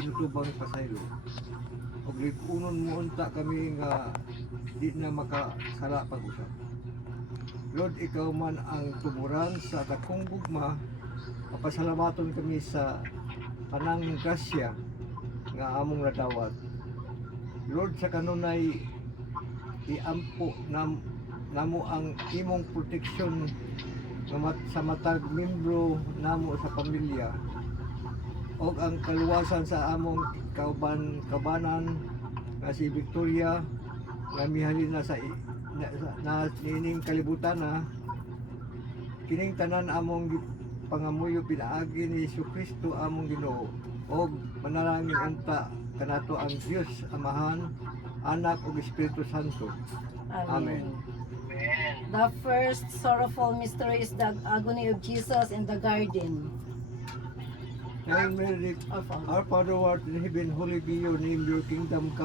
inutubang pasaylo. Og lipunon mo unta kami nga di na makasala pag-usap. Lord, ikaw man ang tumuran sa dakong gugma. Papasalamaton kami sa kanang grasya nga among nadawat. Lord, sa kanunay iampo namo ang imong proteksyon sa matag membro namo sa pamilya og ang kaluwasan sa among kabanan nga si Victoria nga mihalin na sa nining kalibutan na kining tanan among pangamuyo pinaagi ni Jesucristo among Ginoo og manalangin unta kanato ang Dios Amahan, Anak ug Espiritu Santo. Amen. The first sorrowful mystery is the agony of Jesus in the garden. Hail Mary, our Father who art in heaven, holy be your name, your kingdom come.